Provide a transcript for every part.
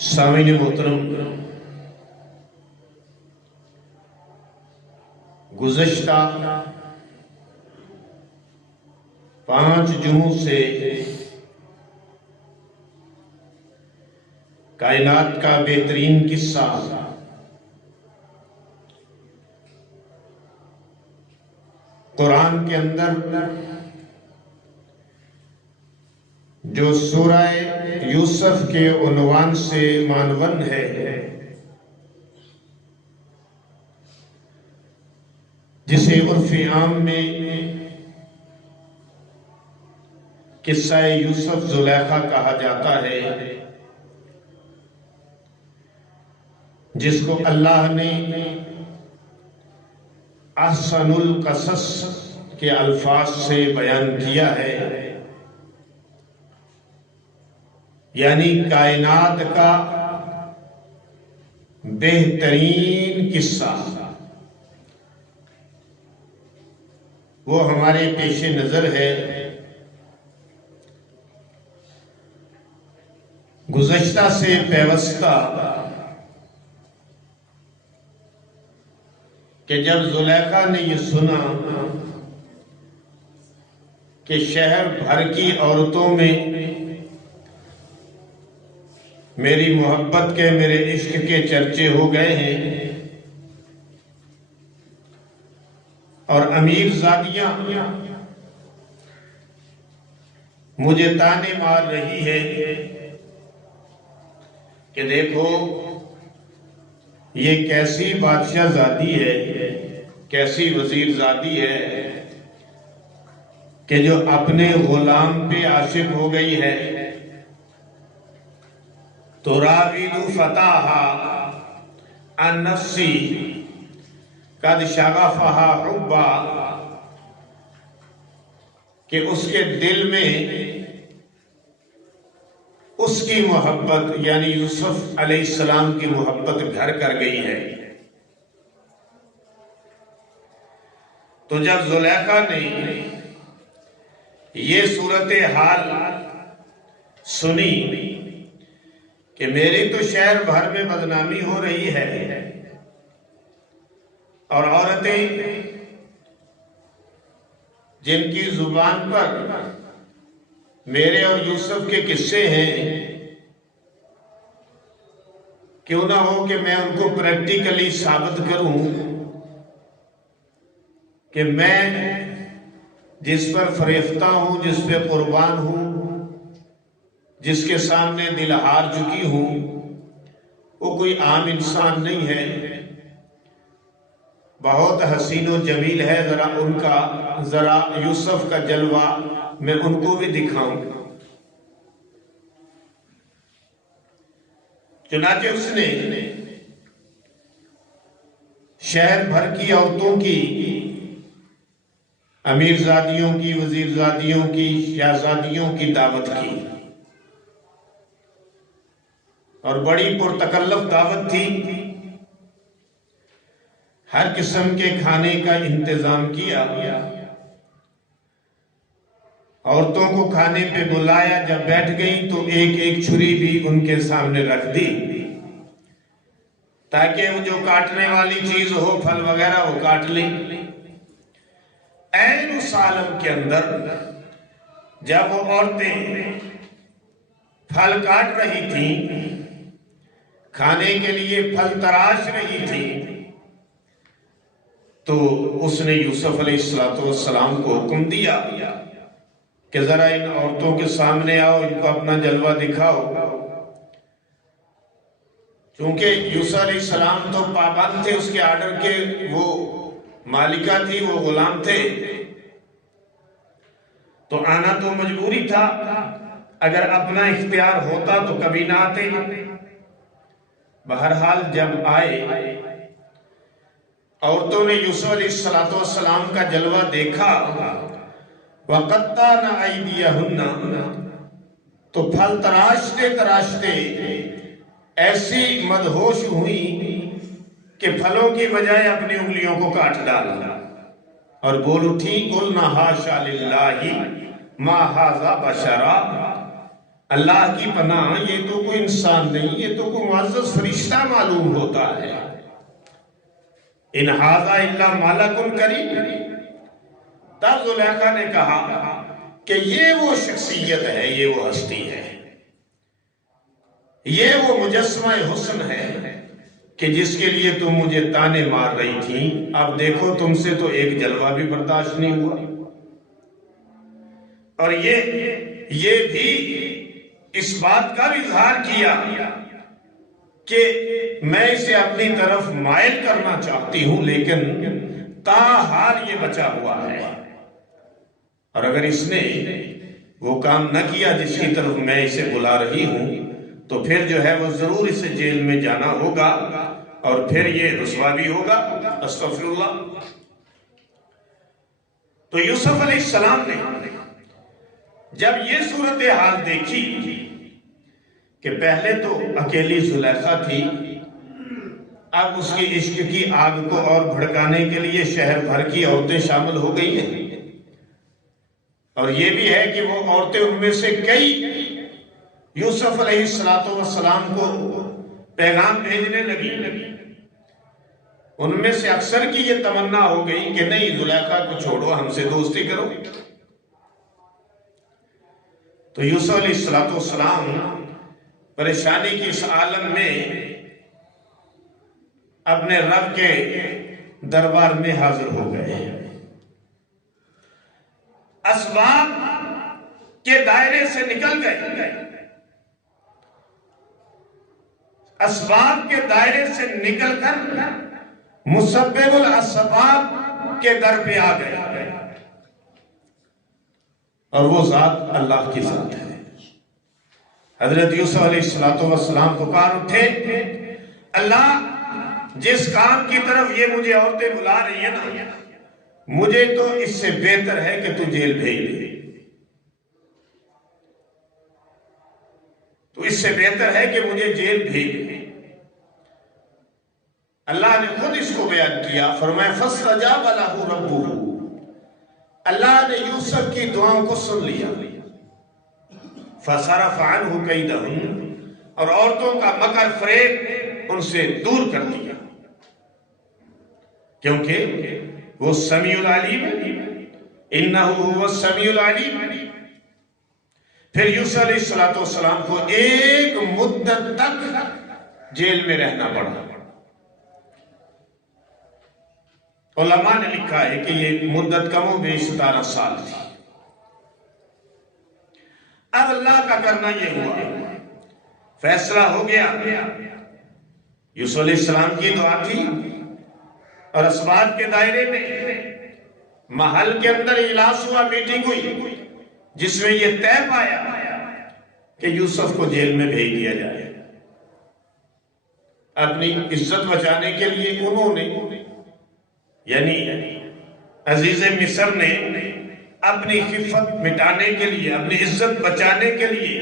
سامعین محترم، گزشتہ 5 جمعوں سے کائنات کا بہترین قصہ قرآن کے اندر جو سورہ یوسف کے عنوان سے معنون ہے، جسے عرف عام میں قصہ یوسف زلیخا کہا جاتا ہے، جس کو اللہ نے احسن القصص کے الفاظ سے بیان کیا ہے، یعنی کائنات کا بہترین قصہ وہ ہمارے پیش نظر ہے۔ گزشتہ سے پیوستہ کہ جب زلیخا نے یہ سنا کہ شہر بھر کی عورتوں میں میری محبت کے، میرے عشق کے چرچے ہو گئے ہیں، اور امیر زادیاں مجھے تانے مار رہی ہے کہ دیکھو یہ کیسی بادشاہ زادی ہے، کیسی وزیر زادی ہے کہ جو اپنے غلام پہ عاشق ہو گئی ہے، تراود فتاها عن نفسی قد شغفها حبا، کہ اس کے دل میں اس کی محبت یعنی یوسف علیہ السلام کی محبت گھر کر گئی ہے۔ تو جب زلیخا نے یہ صورتحال سنی کہ میری تو شہر بھر میں بدنامی ہو رہی ہے، اور عورتیں جن کی زبان پر میرے اور یوسف کے قصے ہیں، کیوں نہ ہو کہ میں ان کو پریکٹیکلی ثابت کروں کہ میں جس پر فریفتہ ہوں، جس پہ قربان ہوں، جس کے سامنے دل ہار چکی ہوں، وہ کوئی عام انسان نہیں ہے، بہت حسین و جمیل ہے، ذرا یوسف کا جلوہ میں ان کو بھی دکھاؤں۔ چنانچہ اس نے شہر بھر کی عورتوں کی، امیر زادیوں کی، وزیر زادیوں کی، شہزادیوں کی دعوت کی، اور بڑی پرتکلف دعوت تھی۔ ہر قسم کے کھانے کا انتظام کیا، عورتوں کو کھانے پہ بلایا، جب بیٹھ گئی تو ایک ایک چھری بھی ان کے سامنے رکھ دی، تاکہ وہ جو کاٹنے والی چیز ہو، پھل وغیرہ، وہ کاٹ لیں۔ عین اس عالم کے اندر جب وہ عورتیں پھل کاٹ رہی تھیں، کھانے کے لیے پھل تراش رہی تھی، تو اس نے یوسف علیہ السلام کو حکم دیا کہ ذرا ان عورتوں کے سامنے آؤ، ان کو اپنا جلوہ دکھاؤ۔ چونکہ یوسف علیہ السلام تو پابند تھے اس کے آرڈر کے، وہ مالکہ تھی، وہ غلام تھے، تو آنا تو مجبوری تھا، اگر اپنا اختیار ہوتا تو کبھی نہ آتے۔ بہرحال جب آئے، عورتوں نے یوسف علیہ السلام کا جلوہ دیکھا، وَقَطَّعْنَ أَيْدِيَهُنَّ، تو پھل تراشتے تراشتے ایسی مدہوش ہوئی کہ پھلوں کی بجائے اپنی انگلیوں کو کاٹ ڈالا، اور بول اٹھی، قُلْنَا حَاشَا لِلَّهِ مَا هَذَا بَشَرًا، اللہ کی پناہ یہ تو کوئی انسان نہیں، یہ تو کوئی معزز فرشتہ معلوم ہوتا ہے۔ ان ھذا الا ملک کریم۔ تب زلیخا نے کہا کہ یہ وہ شخصیت ہے، یہ وہ ہستی ہے، یہ وہ مجسمہ حسن ہے کہ جس کے لیے تم مجھے تانے مار رہی تھی، اب دیکھو تم سے تو ایک جلوہ بھی برداشت نہیں ہوا۔ اور یہ بھی اس بات کا بھی اظہار کیا کہ میں اسے اپنی طرف مائل کرنا چاہتی ہوں، لیکن تاحال یہ بچا ہوا ہے، اور اگر اس نے وہ کام نہ کیا جس کی طرف میں اسے بلا رہی ہوں تو پھر جو ہے وہ ضرور اسے جیل میں جانا ہوگا اور پھر یہ رسوا بھی ہوگا۔ استغفر اللہ۔ تو یوسف علیہ السلام نے جب یہ صورتحال دیکھی کہ پہلے تو اکیلی زلیخا تھی، اب اس کی عشق کی آگ کو اور بھڑکانے کے لیے شہر بھر کی عورتیں شامل ہو گئی ہیں، اور یہ بھی ہے کہ وہ عورتیں ان میں سے کئی یوسف علیہ السلام کو پیغام بھیجنے لگی، ان میں سے اکثر کی یہ تمنا ہو گئی کہ نہیں، زلیخا کو چھوڑو، ہم سے دوستی کرو۔ تو یوسف علیہ السلام پریشانی کی اس عالم میں اپنے رب کے دربار میں حاضر ہو گئے۔ اسباب کے دائرے سے نکل گئے، اسباب کے دائرے سے نکل کر مسبب الاسباب کے در پہ آ گئے، اور وہ ذات اللہ کی ذات ہے۔ حضرت یوسف علیہ السلام پکار اٹھے، اللہ جس کام کی طرف یہ مجھے عورتیں بلا رہی ہیں نا، مجھے تو اس سے بہتر ہے کہ تو جیل بھیج دے، تو اس سے بہتر ہے کہ مجھے جیل بھیج دے۔ اللہ نے خود اس کو بیان کیا، فرمایا فَاسْتَجَابَ لَهُ رَبُّهُ، اللہ نے یوسف کی دعاؤں کو سن لیا، فَصَرَفَ عَنْهُ كَيْدَهُنَّ، اور عورتوں کا مکر فریب ان سے دور کر دیا، کیونکہ وہ سمیع العلیم ہے، اِنَّهُ هُوَ السَّمِيعُ الْعَلِيمُ۔ پھر یوسف علیہ السلام کو ایک مدت تک جیل میں رہنا پڑا۔ علماء نے لکھا ہے کہ یہ مدت کم و بیش 17 سال تھی۔ اب اللہ کا کرنا یہ ہوا، فیصلہ ہو گیا، یوسف علیہ السلام کی دعا تھی، اور اسباب کے دائرے میں محل کے اندر اجلاس ہوا، میٹنگ ہوئی، جس میں یہ طے پایا کہ یوسف کو جیل میں بھیج دیا جائے۔ اپنی عزت بچانے کے لیے انہوں نے، یعنی عزیز مصر نے اپنی خفت مٹانے کے لیے، اپنی عزت بچانے کے لیے،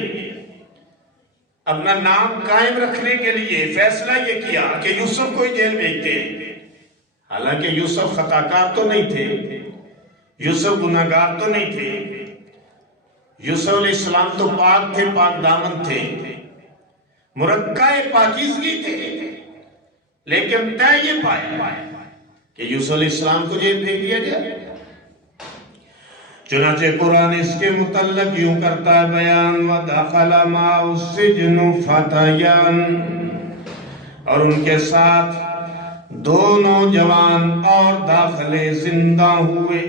اپنا نام قائم رکھنے کے لیے فیصلہ یہ کیا کہ یوسف کو ہی جیل بھیجتے ہیں۔ حالانکہ یوسف خطا کار تو نہیں تھے، یوسف گناہ گار تو نہیں تھے، یوسف علیہ السلام تو پاک تھے، پاک دامن تھے، مرقع پاکیزگی تھے، لیکن طے یہ پایا کہ یوسف علیہ السلام کو جیل بھیج دیا جائے۔ چنانچہ قرآن اس کے متعلق یوں کرتا ہے بیان، وَدَخَلَ مَعَهُ السِّجْنُ فَتَيَانِ، اور ان کے ساتھ 2 نوجوان اور داخلے زندہ ہوئے۔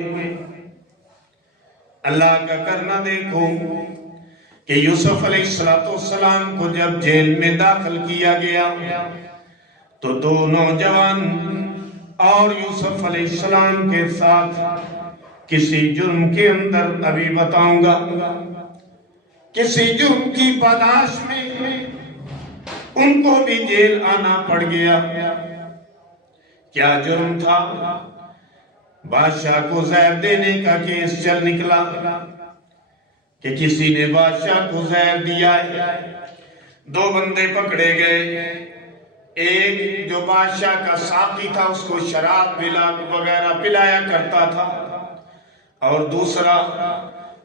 اللہ کا کرنا دیکھو کہ یوسف علیہ السلام کو جب جیل میں داخل کیا گیا تو 2 نوجوان اور یوسف علیہ السلام کے ساتھ کسی جرم کے اندر، ابھی بتاؤں گا، کسی جرم کی پاداش میں ان کو بھی جیل آنا پڑ گیا۔ کیا جرم تھا؟ بادشاہ کو زہر دینے کا کیس چل نکلا کہ کسی نے بادشاہ کو زہر دیا ہے۔ 2 بندے پکڑے گئے، ایک جو بادشاہ کا ساقی تھا، اس کو شراب وغیرہ پلایا کرتا تھا، اور دوسرا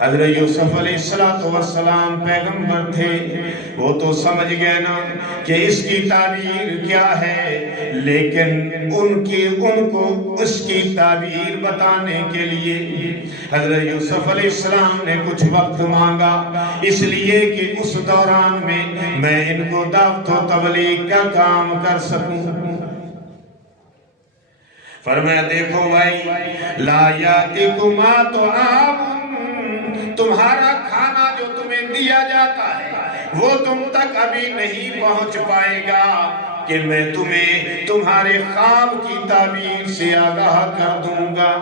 حضرت یوسف علیہ السلام پیغمبر تھے، وہ تو سمجھ گئے نا کہ اس کی تعبیر کیا ہے، لیکن ان کو اس کی تعبیر بتانے کے لیے حضرت یوسف علیہ السلام نے کچھ وقت مانگا، اس لیے کہ اس دوران میں ان کو دعوت و تبلیغ کا کام کر سکوں۔ فرمایا دیکھو بھائی، لا یاتکما طعام، تمہارا کھانا جو تمہیں دیا جاتا ہے وہ تم تک ابھی نہیں پہنچ پائے گا کہ میں تمہیں تمہارے خواب کی تعبیر سے آگاہ کر دوں گا۔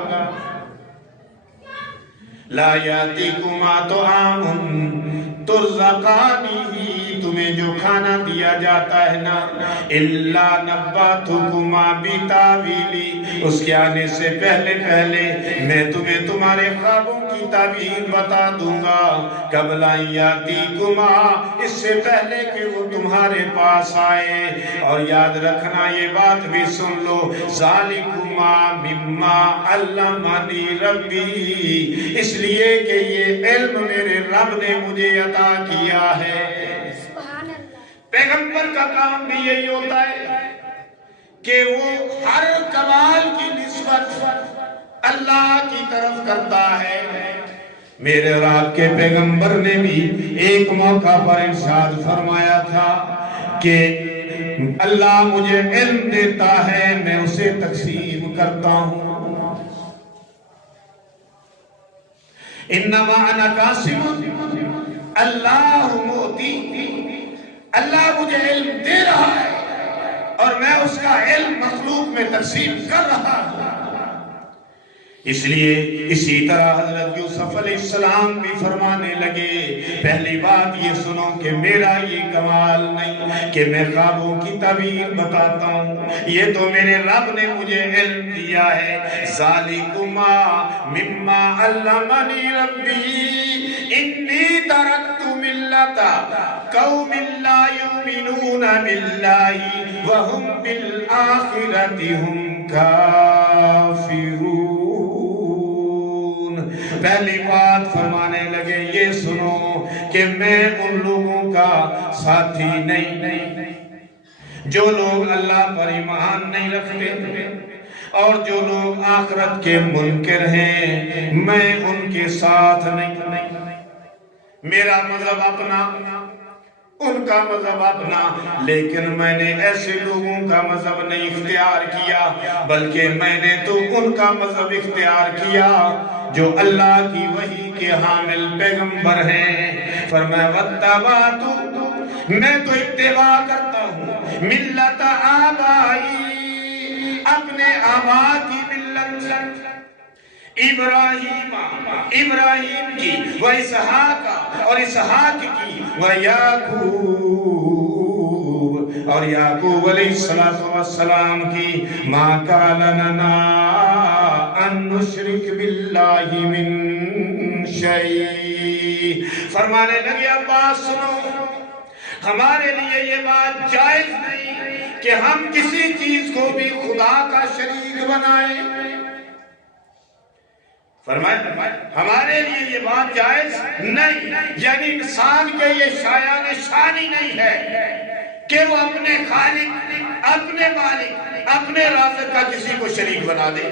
لا یاتکما طعام ترزقانہ، تمہیں جو کھانا دیا جاتا ہے نا، الا نباتکما بتاویلہ، اس کے آنے سے پہلے میں تمہیں تمہارے خوابوں کی تعبیر بتا دوں گا، قبل ان یاتیکما، اس سے پہلے کہ وہ تمہارے پاس آئے۔ اور یاد رکھنا، یہ بات بھی سن لو، ذالکما مما علمنی ربی، اس لیے کہ یہ علم میرے رب نے مجھے عطا کیا ہے۔ پیغمبر کا کام بھی یہی ہوتا ہے کہ وہ ہر کمال کی نسبت اللہ کی طرف کرتا ہے۔ میرے اور آپ کے پیغمبر نے بھی ایک موقع پر ارشاد فرمایا تھا کہ اللہ مجھے علم دیتا ہے، میں اسے تقسیم کرتا ہوں۔ انما انا قاسم اللہ موتی، اللہ مجھے علم دے رہا ہے اور میں اس کا علم مخلوق میں تقسیم کر رہا ہوں۔ اس لیے اسی طرح حضرت یوسف علیہ السلام بھی فرمانے لگے، پہلی بات یہ سنو کہ میرا یہ کمال نہیں کہ میں خوابوں کی تعبیر بتاتا ہوں، یہ تو میرے رب نے مجھے علم دیا ہے۔ ذالکما مما علمنی ربی انی ترکت ملت قوم لا یؤمنون باللہ وہم بالآخرۃ ہم کافرون۔ پہلی بات فرمانے لگے، یہ سنو کہ میں ان لوگوں کا ساتھی نہیں جو لوگ اللہ پر ایمان نہیں رکھتے اور جو لوگ آخرت کے منکر ہیں، میں ان کے ساتھ نہیں۔ میرا مذہب اپنا، ان کا مذہب اپنا، لیکن میں نے ایسے لوگوں کا مذہب نہیں اختیار کیا، بلکہ میں نے تو ان کا مذہب اختیار کیا جو اللہ کی وحی کے حامل پیغمبر ہیں۔ فرمایا واتبعت، میں تو اتباع کرتا ہوں، ملت آبائی، اپنے آبا کی ملت، ابراہیم کی، و اسحاق اور اسحاق کی، و یعقوب اور یعقوب علیہ السلام کی، ما کان لنا ان نشرک باللہ من شیء۔ فرمانے لگے عباس سنو، ہمارے لیے یہ بات جائز نہیں کہ ہم کسی چیز کو بھی خدا کا شریک بنائیں۔ فرمایا ہمارے لیے یہ بات جائز نہیں، یعنی انسان کے یہ شایان شانی نہیں ہے کہ وہ اپنے خالق، اپنے مالک، اپنے رازق کا کسی کو شریک بنا دے،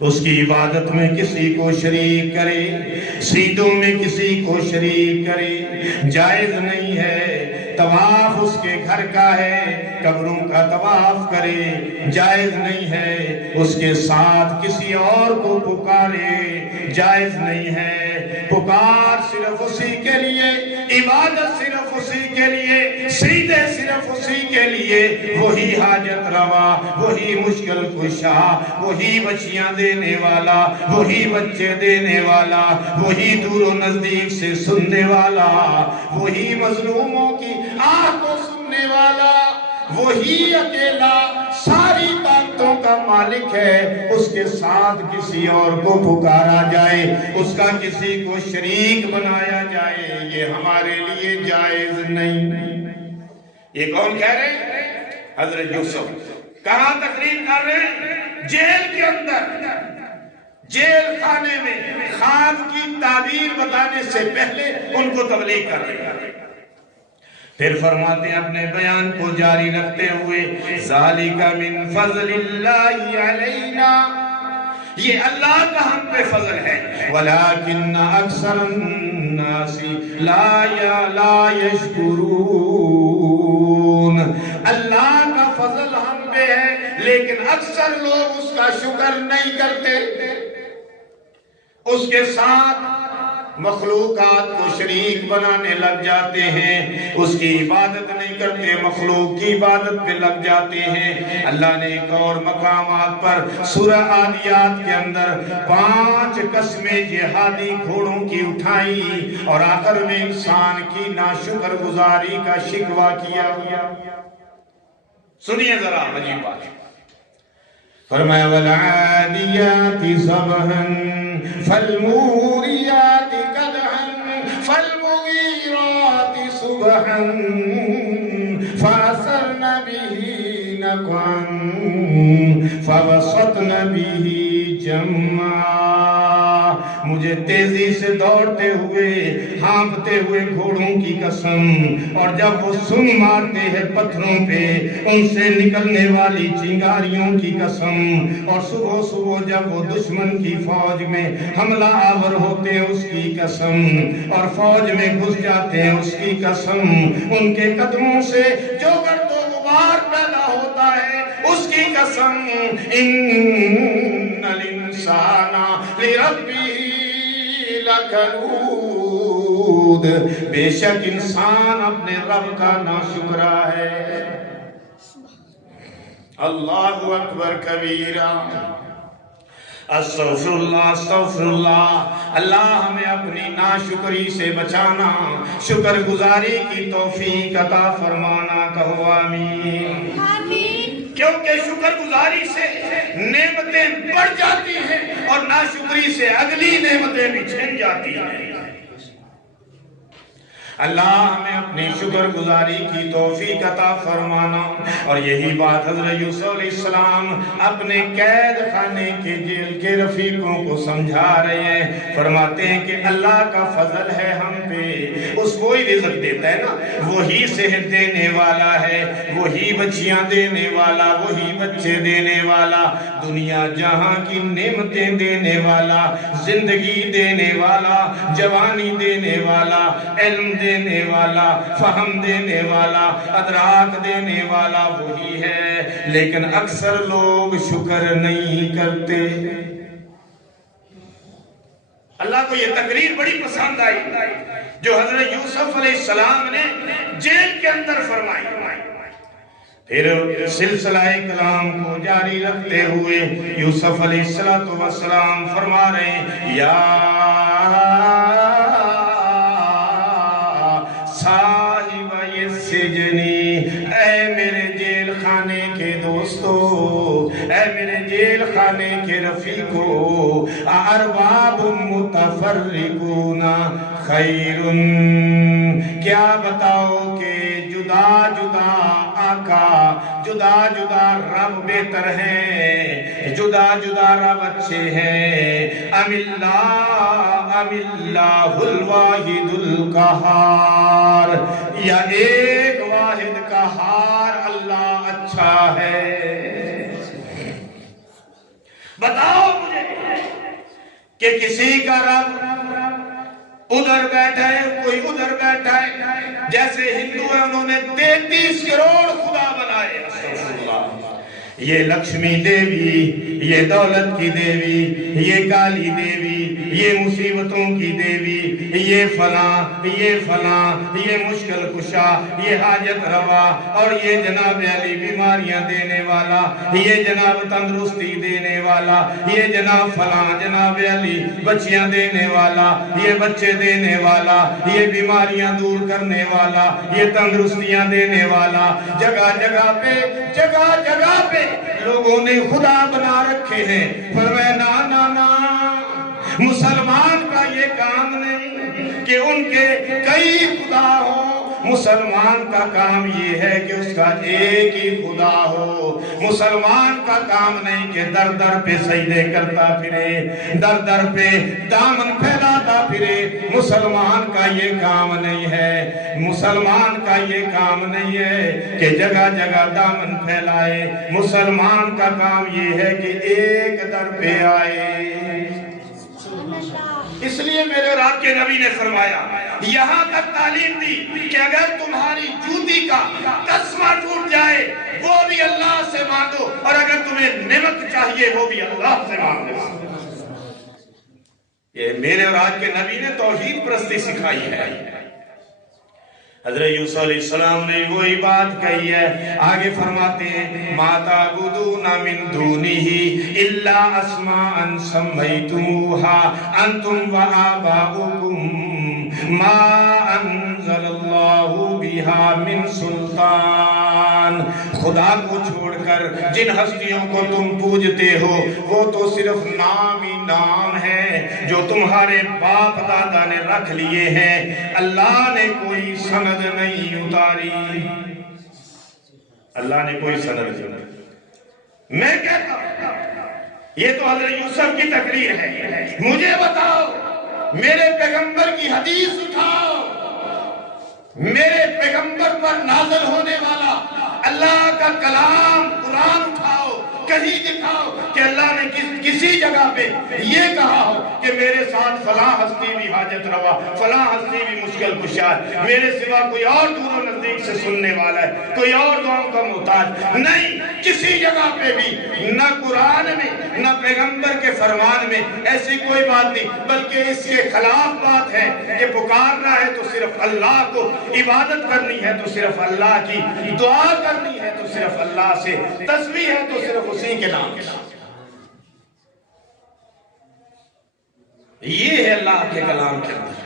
اس کی عبادت میں کسی کو شریک کرے، سجدوں میں کسی کو شریک کرے، جائز نہیں ہے۔ طواف اس کے گھر کا ہے، قبروں کا طواف کرے، جائز نہیں ہے۔ اس کے ساتھ کسی اور کو پکارے، جائز نہیں ہے۔ پکار صرف اسی کے لیے، عبادت صرف اسی کے لیے، سجدے صرف اسی کے لیے، وہی حاجت روا، وہی مشکل کشا، وہی بچیاں دینے والا، وہی بچے دینے والا، وہی دور و نزدیک سے سننے والا، وہی مظلوموں کی آہ کو سننے والا، وہی اکیلا ساری طاقتوں کا مالک ہے۔ اس کے ساتھ کسی اور کو پکارا جائے، اس کا کسی کو شریک بنایا جائے، یہ ہمارے لیے جائز نہیں۔ یہ کون کہہ رہے ہیں؟ حضرت یوسف۔ کہاں تقریر کر رہے ہیں؟ جیل کے اندر۔ جیل خانے میں خواب کی تعبیر بتانے سے پہلے ان کو تبلیغ کر دیا۔ پھر فرماتے ہیں اپنے بیان کو جاری رکھتے ہوئے ذالک من فضل اللہ علینا، یہ اللہ کا ہم پہ فضل ہے، ولیکن اکثر الناس لا یشکرون، اللہ کا فضل ہم پہ ہے لیکن اکثر لوگ اس کا شکر نہیں کرتے، اس کے ساتھ مخلوقات کو شریک بنانے لگ جاتے ہیں، اس کی عبادت نہیں کرتے، مخلوق کی عبادت پہ لگ جاتے ہیں۔ اللہ نے ایک اور مقامات پر سورہ عادیات کے اندر 5 قسمیں جہادی گھوڑوں کی اٹھائی اور آخر میں انسان کی ناشکر گزاری کا شکوہ کیا۔ سنیے ذرا عجیب بات، فرمایا والعادیات ضبحا فالموریات قدحا فالمغیرات صبحا فأثرن به نقعا فوسطن به جمعا، مجھے تیزی سے دوڑتے ہوئے ہانپتے ہوئے گھوڑوں کی قسم، اور جب وہ سنگ مارتے ہیں پتھروں پہ ان سے نکلنے والی چنگاریوں کی قسم، اور صبح صبح جب وہ دشمن کی فوج میں حملہ آور ہوتے ہیں اس کی قسم، اور فوج میں گھس جاتے ہیں اس کی قسم، ان کے قدموں سے جو گرد و غبار پیدا ہوتا ہے اس کی قسم، ان الانسان لربہ لکنود، بے شک انسان اپنے رب کا ناشکرا ہے۔ اللہ اکبر کبیرہ، استغفر اللہ استغفر اللہ۔ اللہ ہمیں اپنی ناشکری سے بچانا، شکر گزاری کی توفیق عطا فرمانا، کہو آمین۔ کیونکہ شکر گزاری سے نعمتیں بڑھ جاتی ہیں اور ناشکری سے اگلی نعمتیں بھی چھن جاتی ہیں۔ اللہ ہمیں اپنی شکر گزاری کی توفیق عطا فرمانا۔ اور یہی بات حضرت یوسف علیہ السلام اپنے قید خانے کے جیل کے رفیقوں کو سمجھا رہے ہیں، فرماتے ہیں کہ اللہ کا فضل ہے ہم پہ، اس وہی رزق دیتا ہے نا، وہی صحت دینے والا ہے، وہی بچیاں دینے والا، وہی بچے دینے والا، دنیا جہاں کی نعمتیں دینے والا، زندگی دینے والا، جوانی دینے والا، علم دینے والا، فہم دینے والا، ادراک دینے والا وہی ہے، لیکن اکثر لوگ شکر نہیں کرتے۔ اللہ کو یہ تقریر بڑی پسند آئی جو حضرت یوسف علیہ السلام نے جیل کے اندر فرمائی۔ پھر سلسلہ کلام کو جاری رکھتے ہوئے یوسف علیہ السلام فرما رہے ہیں، یا صاحب السجنی، اے میرے جیل خانے کے دوستو، اے میرے جیل خانے کے رفیقو، ارباب متفرقون خیر، کیا بتاؤ کہ جدا جدا آقا، جدا جدا رب بہتر ہیں، جدا جدا رب اچھے ہیں، ام اللہ الواحد القہار، یا ایک واحد قہار اللہ اچھا ہے؟ بتاؤ مجھے کہ کسی کا رب ادھر بیٹھا ہے، کوئی ادھر بیٹھا ہے، جیسے ہندو ہیں انہوں نے 33 کروڑ خدا بنائے، یہ لکشمی دیوی، یہ دولت کی دیوی، یہ کالی دیوی، یہ مصیبتوں کی دیوی، یہ فلاں، یہ فلاں، یہ مشکل کشا، یہ حاجت روا، اور یہ جناب علی بیماریاں دینے والا، یہ جناب تندرستی دینے والا، یہ جناب فلاں، جناب علی بچیاں دینے والا، یہ بچے دینے والا، یہ بیماریاں دور کرنے والا، یہ تندرستیاں دینے والا۔ جگہ جگہ پہ لوگوں نے خدا بنا رکھے ہیں، فرمایا نا مسلمان کا یہ کام نہیں کہ ان کے کئی خدا ہوں، مسلمان کا کام یہ ہے کہ اس کا ایک ہی خدا ہو. مسلمان کا کام نہیں کہ در در پہ سجدے کرتا پھرے, در در پہ دامن پھیلاتا پھرے. مسلمان کا یہ کام نہیں ہے. مسلمان کا یہ کام نہیں ہے کہ جگہ جگہ دامن پھیلائے. مسلمان کا کام یہ ہے کہ ایک در پہ آئے. اس لیے میرے اور آپ کے نبی نے فرمایا, یہاں تک تعلیم دی کہ اگر تمہاری جوتی کا تسمہ ٹوٹ جائے وہ بھی اللہ سے مانگو, اور اگر تمہیں نعمت چاہیے وہ بھی اللہ سے مانگو. یہ میرے اور آپ کے نبی نے توحید پرستی سکھائی ہے. حضرت یوسف علیہ السلام نے وہی بات کہی ہے. آگے فرماتے ہیں, ما تعبدون من دونہ الا اسماء سمیتموها انتم وآباؤکم ما انزل اللہ بها من سلطان. خدا کو چھوڑ کر جن ہستیوں کو تم پوجتے ہو وہ تو صرف نام ہی نام ہے جو تمہارے باپ دادا نے رکھ لیے ہیں. اللہ نے کوئی سند نہیں اتاری. اللہ نے کوئی سند نہیں. میں کہتا ہوں یہ تو حضرت یوسف کی تقریر ہے. مجھے بتاؤ, میرے پیغمبر کی حدیث اٹھاؤ, میرے پیغمبر پر نازل ہونے والا اللہ کا کلام قرآن اٹھاؤ, کہیں دکھاؤ کہ اللہ نے کسی جگہ پہ یہ کہا ہو کہ میرے ساتھ فلاں ہستی بھی حاجت روا, فلاں ہستی بھی مشکل کشا ہے, میرے سوا کوئی اور دور و نزدیک سے سننے والا ہے, کوئی اور دعاؤں کا محتاج نہیں. کسی جگہ پہ بھی نہ قرآن میں نہ پیغمبر کے فرمان میں ایسی کوئی بات نہیں, بلکہ اس کے خلاف بات ہے کہ پکارنا ہے تو صرف اللہ کو, عبادت کرنی ہے تو صرف اللہ کی, دعا کرنی ہے تو صرف اللہ سے, تسبیح ہے تو صرف اسی کے نام. یہ ہے اللہ کے کلام کے اندر,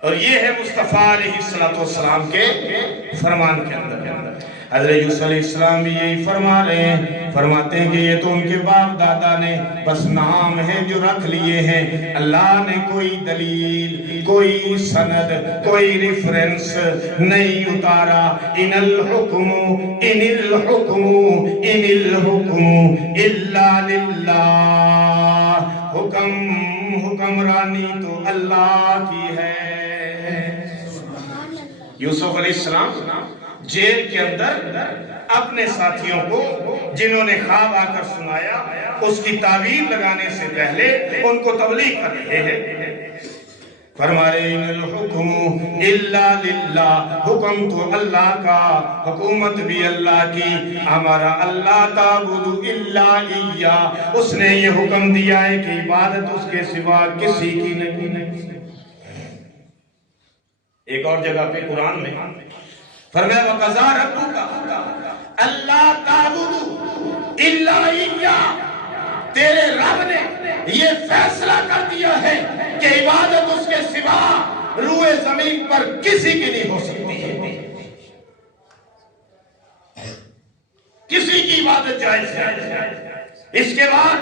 اور یہ ہے مصطفیٰ علیہ السلام کے فرمان کے اندر. حضرت یوسف علیہ السلام بھی یہی فرما رہے ہیں. فرماتے ہیں کہ یہ تو ان کے باپ دادا نے بس نام ہے جو رکھ لیے ہیں. اللہ نے کوئی دلیل, کوئی سند, کوئی ریفرنس نہیں اتارا. ان الحکم الا للہ. حکمرانی تو اللہ کی ہے. یوسف علیہ السلام جیل کے اندر اپنے ساتھیوں کو جنہوں نے خواب آ کر سنایا اس کی تعویل لگانے سے پہلے ان کو تبلیغ کر رہے ہیں. فرما رہے ان الحکم الا للہ, حکم تو اللہ کا, حکومت بھی اللہ کی. ہمارا اللہ تعبد الا ایا, اس نے یہ حکم دیا ہے کہ عبادت اس کے سوا کسی کی نہیں. ایک اور جگہ پہ قرآن میں فرمایا وَقَضَىٰ رَبُّكَ أَلَّا تَعْبُدُوا إِلَّا إِيَّاهُ. تیرے رب نے یہ فیصلہ کر دیا ہے کہ عبادت اس کے سوا روئے زمین پر کسی کی نہیں ہو سکتی ہے. کسی کی عبادت جائز ہے. اس کے بعد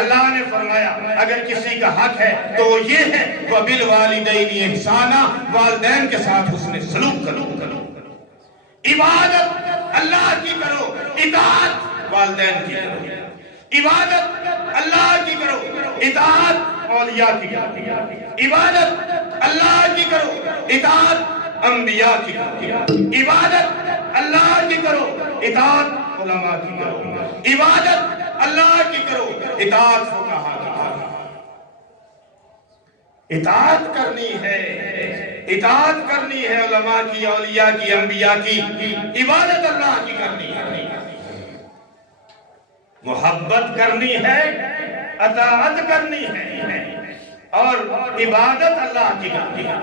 اللہ نے فرمایا اگر کسی کا حق ہے تو وہ یہ ہے وَبِالْوَالِدَيْنِ إِحْسَانًا, والدین کے ساتھ حسن سلوک کرو. عبادت اللہ کی کرو, اطاعت والدین کی کرو. عبادت اللہ کی کرو, اطاعت اولیاء کی کرو. عبادت اللہ کی کرو, اطاعت انبیاء کی کرو. عبادت اللہ کی کرو, اطاعت علماء کی کرو. عبادت اللہ کی کرو, اطاعت فقہاء کی کرو. اطاعت کرنی ہے, اطاعت کرنی ہے علماء کی, اولیاء کی, انبیاء کی. عبادت اللہ کی کرنی ہے, محبت کرنی ہے, اطاعت کرنی ہے, اور عبادت اللہ کی کرنی ہے.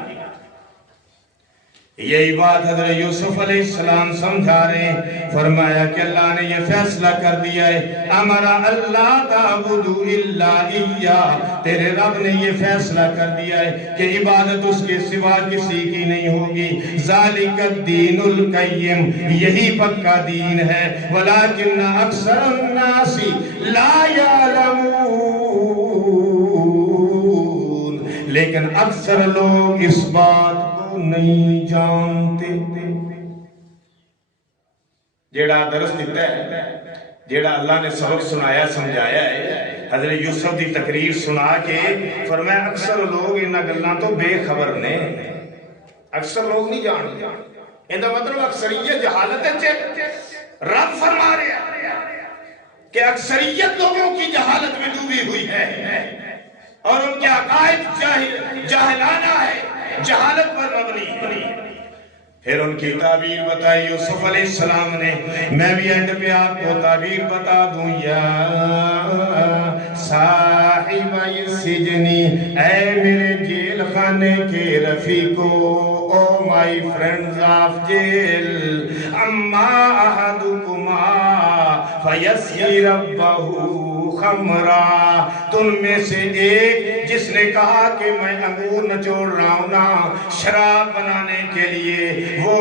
یہی بات حضرت یوسف علیہ السلام سمجھا رہے ہیں. فرمایا کہ اللہ نے یہ فیصلہ کر دیا ہے امرا اللہ تعبدوا الا ایاہ. تیرے رب نے یہ فیصلہ کر دیا ہے کہ عبادت اس کے سوا کسی کی نہیں ہوگی. ذالک الدین القیم, یہی پکا دین ہے. ولکن اکثر الناس لا یعلمون, لیکن اکثر لوگ اس بات کو نہیں جانتے. جیڑا درس دیتا ہے، جیڑا اللہ نے سبق سنایا سمجھایا ہے، حضرت یوسف دی تقریر سنا کے فرمایا اکثر لوگ انہاں گلاں تو بے خبر نے، اکثر لوگ نہیں جانتے. ان کا مطلب اکثریت جہالت ہے. رب فرما رہے ہیں کہ اکثریت لوگوں کی جہالت میں ڈوبی ہوئی ہے اور ان کے عقائد جاہلانہ ہے، جہالت پر مبنی. پھر ان کی تعبیر بتائی یوسف علیہ السلام نے. میں بھی اینڈ پہ آپ کو تعبیر بتا دوں. یا صاحب السجنی، اے میرے جیل خانے کے رفیقو، او مائی فرینڈز آف جیل، اما احدکما فیسقی ربہ خمرا، تم میں سے ایک جس نے کہا کہ میں انگور نچوڑ رہا ہوں نا شراب بنانے کے لیے، وہ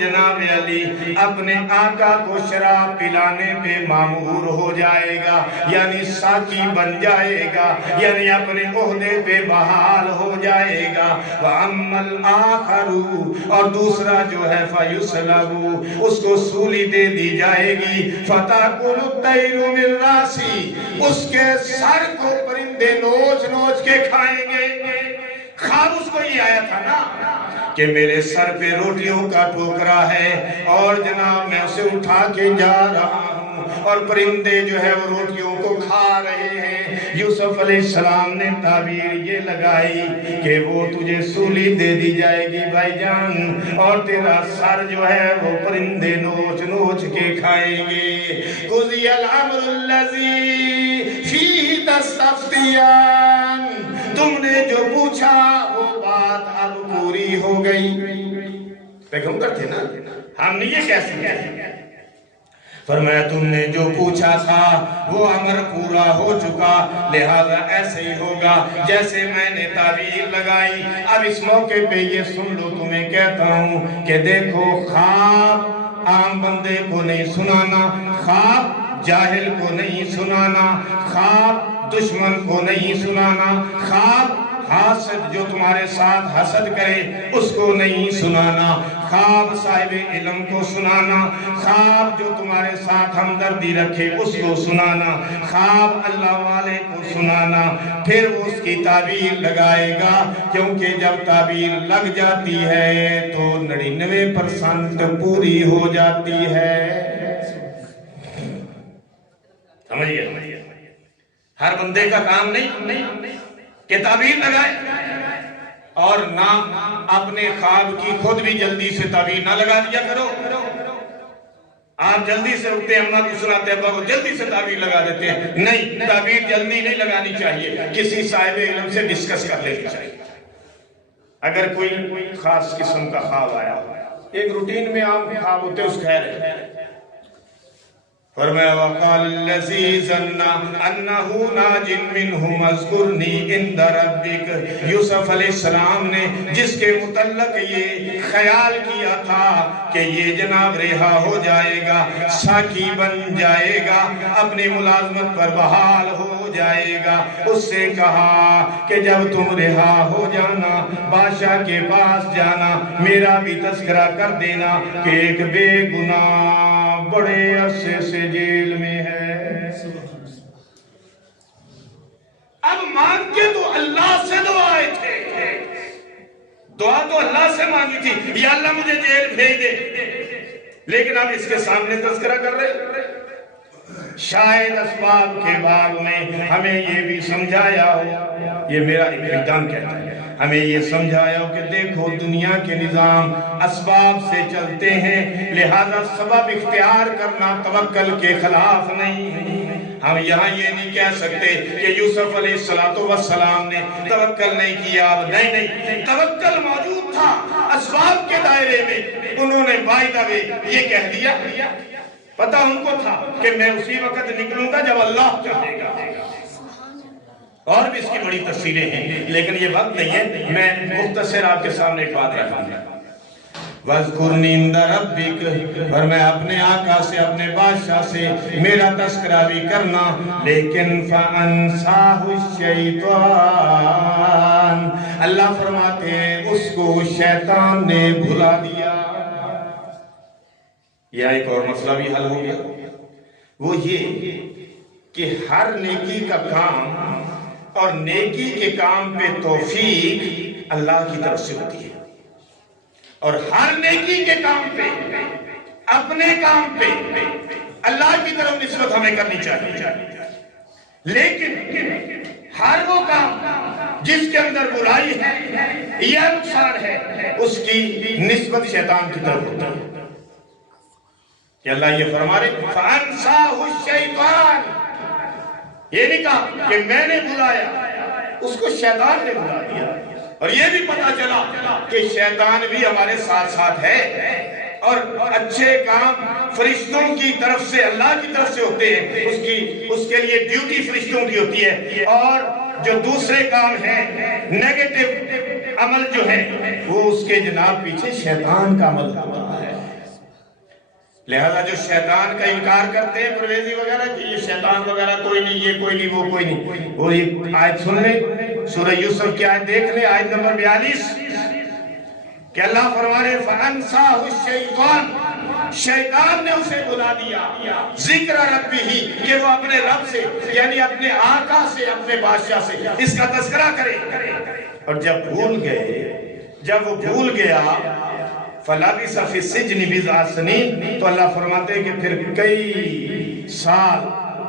جناب علی اپنے آقا کو شراب پلانے پہ مامور ہو جائے گا، یعنی ساقی بن جائے گا، یعنی اپنے عہدے پہ بحال ہو جائے گا. وَأَمَّا الْآخَرُ، اور دوسرا جو ہے فَيُسْلَبُ، اس کو سولی دے دی جائے گی. فَتَأْكُلُ الطَّيْرُ مِنْ رَأْسِهِ، اس کے سر کو پرندے نوچ نوچ کے کھائیں گے. خواب اس کو یہ آیا تھا نا کہ میرے سر پہ روٹیوں کا ٹوکرا ہے اور جناب میں اسے اٹھا کے جا رہا ہوں اور پرندے جو ہے وہ روٹیوں کو کھا رہے ہیں. یوسف علیہ السلام نے تعبیر یہ لگائی کہ وہ تجھے سولی دے دی جائے گی بھائی جان، اور تیرا سر جو ہے وہ پرندے نوچ نوچ کے کھائیں گے. قضی الامر الذی فیہ تستفتیان، تم نے جو پوچھا وہ بات اب پوری ہو گئی. پیغمبر تھے نا، ہم نہیں یہ کہہ سکتے. فرمایا تم نے جو پوچھا تھا وہ امر پورا ہو چکا، لہذا ایسے ہی ہوگا جیسے میں نے تعبیر لگائی. اب اس موقع پہ یہ سن لو، تمہیں کہتا ہوں کہ دیکھو، خواب عام بندے کو نہیں سنانا، خواب جاہل کو نہیں سنانا، خواب دشمن کو نہیں سنانا، خواب حاسد جو تمہارے ساتھ حسد کرے اس کو نہیں سنانا، خواب صاحب علم کو سنانا، خواب جو تمہارے ساتھ ہمدردی رکھے اس کو سنانا، خواب اللہ والے کو سنانا. پھر وہ اس کی تعبیر لگائے گا، کیونکہ جب تعبیر لگ جاتی ہے تو 99% پوری ہو جاتی ہے. سمجھئے؟ ہر بندے کا کام نہیں کہ تعبیر لگائے، اور نہ اپنے خواب کی خود بھی جلدی سے تعبیر نہ لگا دیا کرو. آپ جلدی سے اٹھتے ہیں، اماں کو سناتے ہیں، ابا جلدی سے تعبیر لگا دیتے ہیں. نہیں، تعبیر جلدی نہیں لگانی چاہیے، کسی صاحب علم سے ڈسکس کر لینی چاہیے. اگر کوئی خاص قسم کا خواب آیا، ایک روٹین میں عام خواب ہوتے اس خیر ہے. فرمایا وَقَالَ الَّذِي ظَنَّ أَنَّهُ نَاجٍ مِّنْهُ اذْكُرْنِي عِندَ رَبِّكَ، یوسف علیہ السلام نے جس کے متعلق یہ خیال کیا تھا کہ یہ جناب رہا ہو جائے گا، ساقی بن جائے گا، اپنی ملازمت پر بحال ہو جائے گا، اس سے کہا کہ جب تم رہا ہو جانا بادشاہ کے پاس جانا، میرا بھی تذکرہ کر دینا کہ ایک بے گناہ بڑے عرصے سے جیل میں ہے. اب مانگ کے تو اللہ سے دعائے تھے، دعا تو اللہ سے مانگی تھی، یا اللہ مجھے جیل بھیج دے، لیکن اب اس کے سامنے تذکرہ کر رہے. شاید اسباب کے باب میں ہمیں یہ بھی سمجھایا ہو، یہ میرا اقتدان کہتا ہے، ہمیں یہ سمجھایا ہو کہ دیکھو دنیا کے نظام اسباب سے چلتے ہیں، لہذا سبب اختیار کرنا توکل کے خلاف نہیں. ہم یہاں یہ نہیں کہہ سکتے کہ یوسف علیہ السلام نے توکل نہیں کیا. نہیں، توکل موجود تھا اسباب کے دائرے میں، انہوں نے بائی دا وے یہ کہہ دیا. پتہ ان کو تھا کہ میں اسی وقت نکلوں گا جب اللہ چاہے گا. اور بھی اس کی بڑی تفصیلیں ہیں لیکن یہ وقت نہیں ہے، میں مختصر آپ کے سامنے ایک بات رکھوں گا. وَاذْكُرْنِي عِنْدَ رَبِّكَ، اور میں اپنے آقا سے اپنے بادشاہ سے میرا تذکرہ بھی کرنا، لیکن فَأَنْسَاهُ الشَّيْطَانُ، اللہ فرماتے ہیں اس کو شیطان نے بھلا دیا۔ یا ایک اور مسئلہ بھی حل ہو گیا، وہ یہ کہ ہر نیکی کا کام اور نیکی کے کام پہ توفیق اللہ کی طرف سے ہوتی ہے، اور ہر نیکی کے کام پہ، اپنے کام پہ اللہ کی طرف نسبت ہمیں کرنی چاہیے، لیکن ہر وہ کام جس کے اندر برائی ہے یا نقصان ہے اس کی نسبت شیطان کی طرف ہوتی ہے۔ کہ اللہ یہ فرما رہے فَأَنْسَاهُ الشَّيْطَانِ، یہ نہیں کہا کہ میں نے بلایا، اس کو شیطان نے بلا دیا۔ اور یہ بھی پتا چلا کہ شیطان بھی ہمارے ساتھ ساتھ ہے، اور اچھے کام فرشتوں کی طرف سے، اللہ کی طرف سے ہوتے ہیں، اس کے لیے ڈیوٹی فرشتوں کی ہوتی ہے، اور جو دوسرے کام ہیں نیگیٹو عمل جو ہے وہ اس کے جناب پیچھے شیطان کا عمل ہو رہا ہے۔ لہذا جو شیطان کا انکار کرتے ہیں پرویزی وغیرہ کہ یہ شیطان وغیرہ کوئی نہیں، یہ کوئی نہیں، وہ کوئی نہیں، وہ ایک آیت سن لیں، سورہ یوسف کی آیت دیکھ لیں، آیت نمبر 42 کہ اللہ فرما رہے فَأَنْسَاهُ الشَّيْطَانِ، شیطان نے اسے بلا دیا ذکر ربہ، کہ وہ اپنے رب سے یعنی اپنے آقا سے، اپنے بادشاہ سے اس کا تذکرہ کرے۔ اور جب وہ بھول گیا فَلَبِثَ فِي السِّجْنِ بِضْعَ سِنِينَ، تو اللہ فرماتے ہیں کہ پھر کئی سال،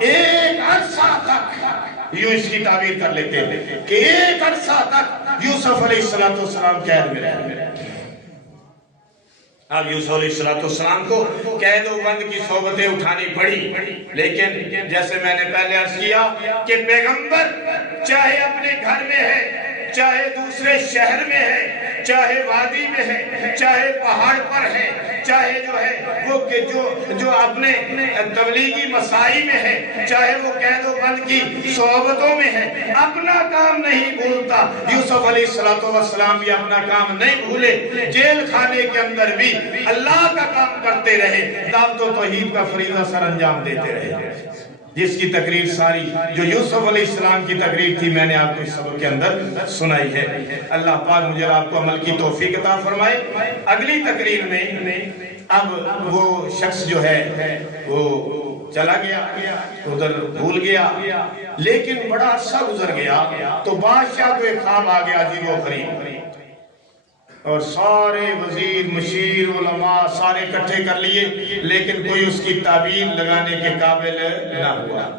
ایک عرصہ تک، یوں اس کی تعبیر کر لیتے ہیں کہ ایک عرصہ تک یوسف علیہ السلام قید میں رہے۔ اب یوسف علیہ السلام کو قید و بند کی صحبتیں اٹھانی پڑی، لیکن جیسے میں نے پہلے عرض کیا کہ پیغمبر چاہے اپنے گھر میں ہے، چاہے دوسرے شہر میں ہے، چاہے وادی میں ہے، چاہے پہاڑ پر ہے، چاہے جو ہے وہ جو اپنے تبلیغی مساعی میں ہے، چاہے وہ قید و بند کی صحبتوں میں ہے، اپنا کام نہیں بھولتا۔ یوسف علیہ السلام بھی اپنا کام نہیں بھولے، جیل خانے کے اندر بھی اللہ کا کام کرتے رہے، دعوت و توحید کا فریضہ سر انجام دیتے رہے، جس کی تقریر ساری جو یوسف علیہ السلام کی تقریر تھی میں نے آپ کو اس سبق کے اندر سنائی ہے۔ اللہ پاک مجھے آپ کو عمل کی توفیق عطا فرمائے۔ اگلی تقریر میں اب وہ شخص جو ہے وہ چلا گیا، ادھر بھول گیا، لیکن بڑا عرصہ گزر گیا تو بادشاہ کو ایک خواب آ گیا عجیب و غریب، اور سارے وزیر مشیر علماء سارے اکٹھے کر لیے، لیکن کوئی اس کی تعبیر لگانے کے قابل نہ ہوا۔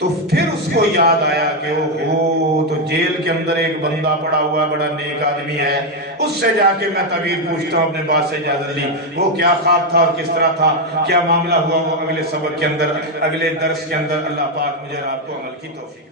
تو پھر اس کو یاد آیا کہ وہ تو جیل کے اندر ایک بندہ پڑا ہوا بڑا نیک آدمی ہے، اس سے جا کے میں تعبیر پوچھتا ہوں، اپنے بات سے اجازت لی، وہ کیا خواب تھا اور کس طرح تھا، کیا معاملہ ہوا، وہ اگلے سبق کے اندر، اگلے درس کے اندر اللہ پاک مجھے آپ کو عمل کی توفیق